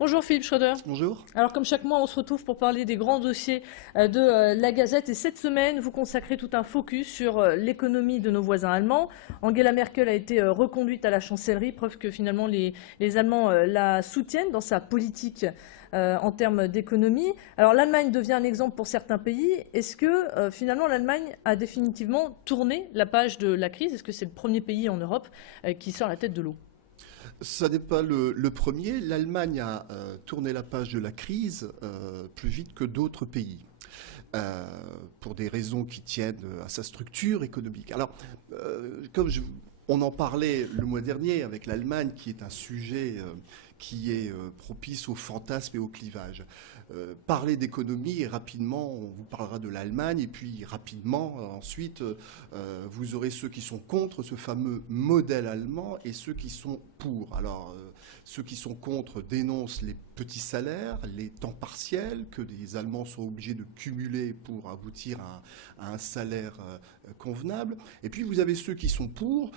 Bonjour Philippe Schröder. Bonjour. Alors comme chaque mois, on se retrouve pour parler des grands dossiers de la Gazette. Et cette semaine, vous consacrez tout un focus sur l'économie de nos voisins allemands. Angela Merkel a été reconduite à la chancellerie, preuve que finalement les Allemands la soutiennent dans sa politique en termes d'économie. Alors l'Allemagne devient un exemple pour certains pays. Est-ce que finalement l'Allemagne a définitivement tourné la page de la crise? Est-ce que c'est le premier pays en Europe qui sort la tête de l'eau? Ça n'est pas le premier. L'Allemagne a tourné la page de la crise plus vite que d'autres pays, pour des raisons qui tiennent à sa structure économique. Alors, on en parlait le mois dernier avec l'Allemagne, qui est un sujet qui est propice au fantasme et au clivage. Parler d'économie et rapidement, on vous parlera de l'Allemagne et puis rapidement, ensuite, vous aurez ceux qui sont contre ce fameux modèle allemand et ceux qui sont pour. Alors, ceux qui sont contre dénoncent les petits salaires, les temps partiels que les Allemands sont obligés de cumuler pour aboutir à un salaire convenable. Et puis, vous avez ceux qui sont pour,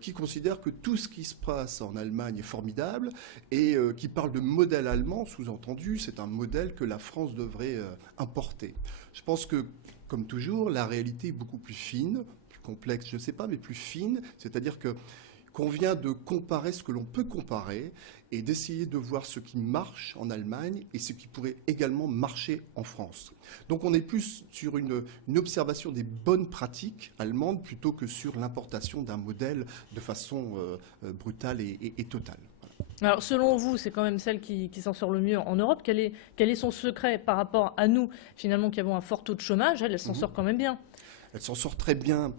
qui considèrent que tout ce qui se passe en Allemagne est formidable et qui parlent de modèle allemand, sous-entendu, c'est un modèle que la France devrait importer. Je pense que, comme toujours, la réalité est beaucoup plus fine, plus complexe, je ne sais pas, mais plus fine, c'est-à-dire qu'on vient de comparer ce que l'on peut comparer et d'essayer de voir ce qui marche en Allemagne et ce qui pourrait également marcher en France. Donc on est plus sur une observation des bonnes pratiques allemandes plutôt que sur l'importation d'un modèle de façon brutale et totale. Alors, selon vous, c'est quand même celle qui s'en sort le mieux en Europe. Quel est son secret par rapport à nous, finalement, qui avons un fort taux de chômage? Elle s'en sort quand même bien. Elle s'en sort très bien.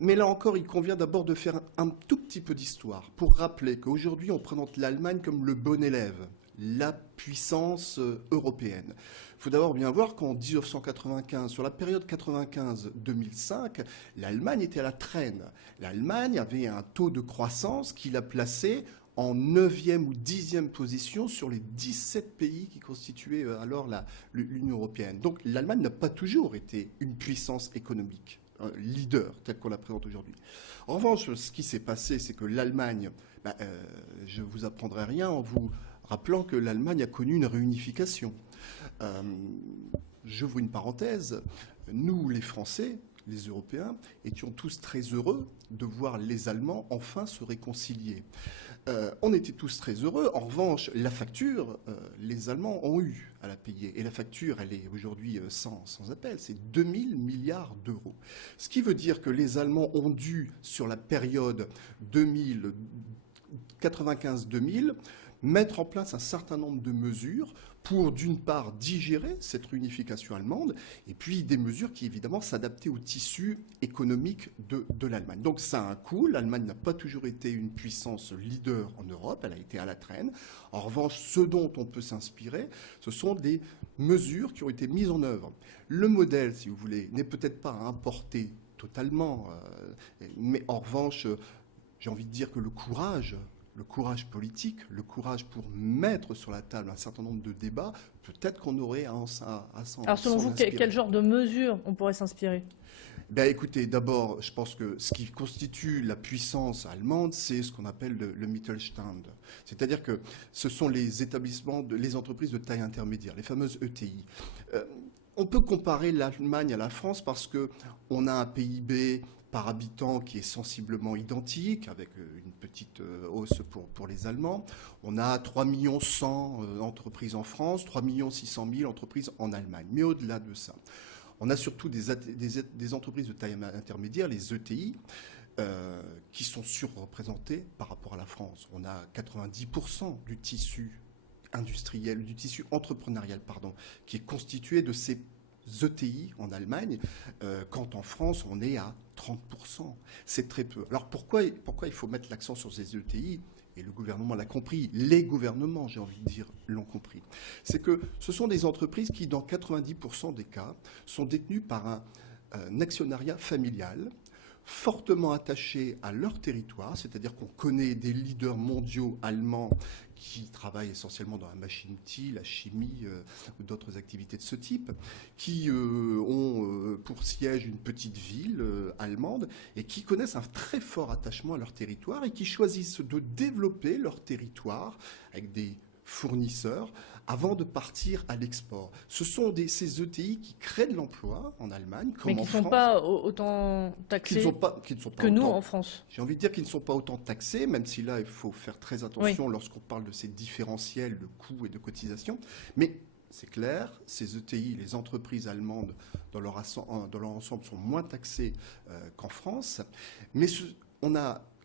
Mais là encore, il convient d'abord de faire un tout petit peu d'histoire pour rappeler qu'aujourd'hui, on présente l'Allemagne comme le bon élève, la puissance européenne. Il faut d'abord bien voir qu'en 1995, sur la période 95-2005, l'Allemagne était à la traîne. L'Allemagne avait un taux de croissance qui la plaçait en 9e ou 10e position sur les 17 pays qui constituaient alors l'Union européenne. Donc l'Allemagne n'a pas toujours été une puissance économique, un leader tel qu'on la présente aujourd'hui. En revanche, ce qui s'est passé, c'est que l'Allemagne, je ne vous apprendrai rien en vous rappelant que l'Allemagne a connu une réunification. J'ouvre une parenthèse, nous les Français, les Européens, étions tous très heureux de voir les Allemands enfin se réconcilier. On était tous très heureux. En revanche, la facture, les Allemands ont eu à la payer. Et la facture, elle est aujourd'hui sans appel. C'est 2000 milliards d'euros. Ce qui veut dire que les Allemands ont dû, sur la période 95-2000, mettre en place un certain nombre de mesures pour, d'une part, digérer cette réunification allemande, et puis des mesures qui, évidemment, s'adaptaient au tissu économique de l'Allemagne. Donc ça a un coût. L'Allemagne n'a pas toujours été une puissance leader en Europe. Elle a été à la traîne. En revanche, ce dont on peut s'inspirer, ce sont des mesures qui ont été mises en œuvre. Le modèle, si vous voulez, n'est peut-être pas à importer totalement, mais en revanche, j'ai envie de dire que le courage politique, le courage pour mettre sur la table un certain nombre de débats, peut-être qu'on aurait à s'en Alors, selon vous, quel genre de mesures on pourrait s'inspirer? Écoutez, d'abord, je pense que ce qui constitue la puissance allemande, c'est ce qu'on appelle le Mittelstand. C'est-à-dire que ce sont les établissements, les entreprises de taille intermédiaire, les fameuses ETI. On peut comparer l'Allemagne à la France parce qu'on a un PIB par habitant qui est sensiblement identique, avec une petite hausse pour les Allemands. On a 3 100 000 entreprises en France, 3 600 000 entreprises en Allemagne. Mais au-delà de ça, on a surtout des entreprises de taille intermédiaire, les ETI, qui sont surreprésentées par rapport à la France. On a 90% du tissu industriel, du tissu entrepreneurial, qui est constitué de ces ETI en Allemagne, quand en France, on est à 30%. C'est très peu. Alors pourquoi il faut mettre l'accent sur ces ETI? Et le gouvernement l'a compris, les gouvernements, j'ai envie de dire, l'ont compris. C'est que ce sont des entreprises qui, dans 90% des cas, sont détenues par un actionnariat familial, fortement attachés à leur territoire, c'est-à-dire qu'on connaît des leaders mondiaux allemands qui travaillent essentiellement dans la machine-outil, la chimie ou d'autres activités de ce type, qui ont pour siège une petite ville allemande et qui connaissent un très fort attachement à leur territoire et qui choisissent de développer leur territoire avec des fournisseurs avant de partir à l'export. Ce sont ces ETI qui créent de l'emploi en Allemagne, comme Mais qui en ne sont France, pas autant taxés qui ne sont pas que nous autant, en France. j'ai envie de dire qu'ils ne sont pas autant taxés, même si là, il faut faire très attention lorsqu'on parle de ces différentiels de coûts et de cotisations. Mais c'est clair, ces ETI, les entreprises allemandes, dans leur ensemble, sont moins taxées qu'en France. Mais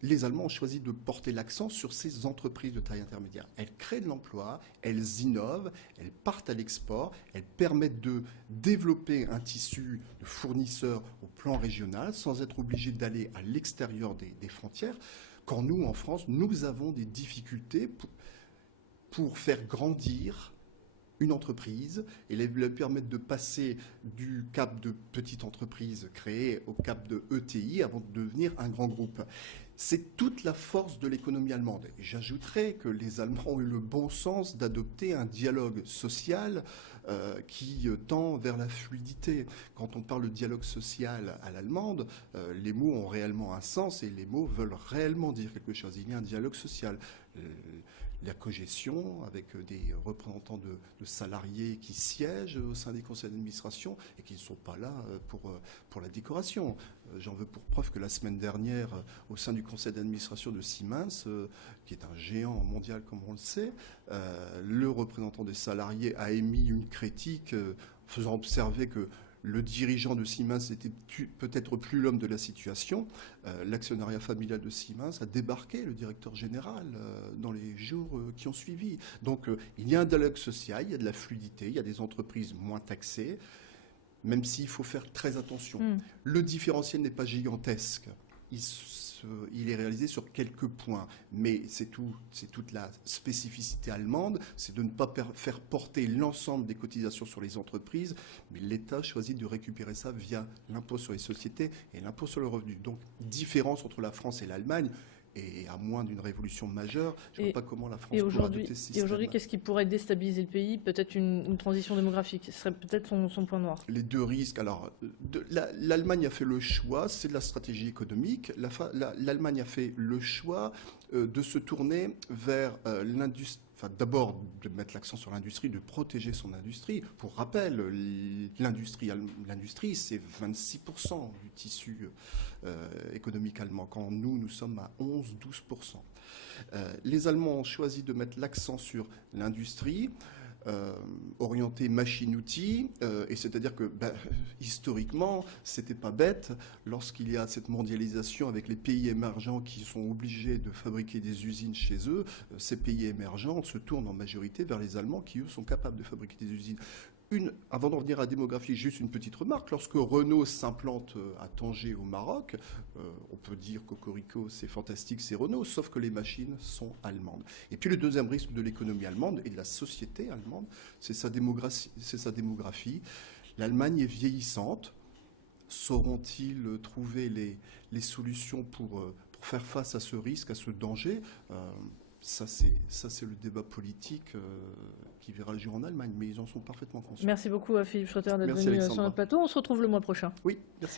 les Allemands ont choisi de porter l'accent sur ces entreprises de taille intermédiaire. Elles créent de l'emploi, elles innovent, elles partent à l'export, elles permettent de développer un tissu de fournisseurs au plan régional sans être obligés d'aller à l'extérieur des frontières. Quand nous, en France, nous avons des difficultés pour faire grandir une entreprise et lui permettre de passer du cap de petite entreprise créée au cap de ETI avant de devenir un grand groupe. C'est toute la force de l'économie allemande. Et j'ajouterais que les Allemands ont eu le bon sens d'adopter un dialogue social qui tend vers la fluidité. Quand on parle de dialogue social à l'allemande, les mots ont réellement un sens et les mots veulent réellement dire quelque chose. Il y a un dialogue social. La cogestion avec des représentants de salariés qui siègent au sein des conseils d'administration et qui ne sont pas là pour la décoration. J'en veux pour preuve que la semaine dernière, au sein du conseil d'administration de Siemens, qui est un géant mondial comme on le sait, le représentant des salariés a émis une critique faisant observer que le dirigeant de Siemens était peut-être plus l'homme de la situation. L'actionnariat familial de Siemens a débarqué le directeur général dans les jours qui ont suivi. Donc il y a un dialogue social, il y a de la fluidité, il y a des entreprises moins taxées, même s'il faut faire très attention. Le différentiel n'est pas gigantesque. Il est réalisé sur quelques points, mais c'est toute la spécificité allemande, c'est de ne pas faire porter l'ensemble des cotisations sur les entreprises, mais l'État choisit de récupérer ça via l'impôt sur les sociétés et l'impôt sur le revenu. Donc, différence entre la France et l'Allemagne. Et à moins d'une révolution majeure, je ne vois pas comment la France pourra adopter ce système. Et aujourd'hui, qu'est-ce qui pourrait déstabiliser le pays? Peut-être une transition démographique. Ce serait peut-être son point noir. Les deux risques. Alors, l'Allemagne a fait le choix, c'est de la stratégie économique. L'Allemagne a fait le choix de se tourner vers l'industrie. Enfin, d'abord, de mettre l'accent sur l'industrie, de protéger son industrie. Pour rappel, l'industrie, c'est 26% du tissu économique allemand, quand nous sommes à 11-12%. Les Allemands ont choisi de mettre l'accent sur l'industrie, orienté machine-outil, et c'est-à-dire que historiquement, c'était pas bête lorsqu'il y a cette mondialisation avec les pays émergents qui sont obligés de fabriquer des usines chez eux. Ces pays émergents se tournent en majorité vers les Allemands qui, eux, sont capables de fabriquer des usines. Avant d'en venir à la démographie, juste une petite remarque. Lorsque Renault s'implante à Tanger au Maroc, on peut dire Cocorico, c'est fantastique, c'est Renault, sauf que les machines sont allemandes. Et puis le deuxième risque de l'économie allemande et de la société allemande, c'est sa démographie. L'Allemagne est vieillissante. Sauront-ils trouver les solutions pour faire face à ce risque, à ce danger? Ça, c'est le débat politique qui verra le jour en Allemagne, mais ils en sont parfaitement conscients. Merci beaucoup à Philippe Schroeter d'être Merci, venu Alexandra. sur notre plateau. On se retrouve le mois prochain. Oui, merci.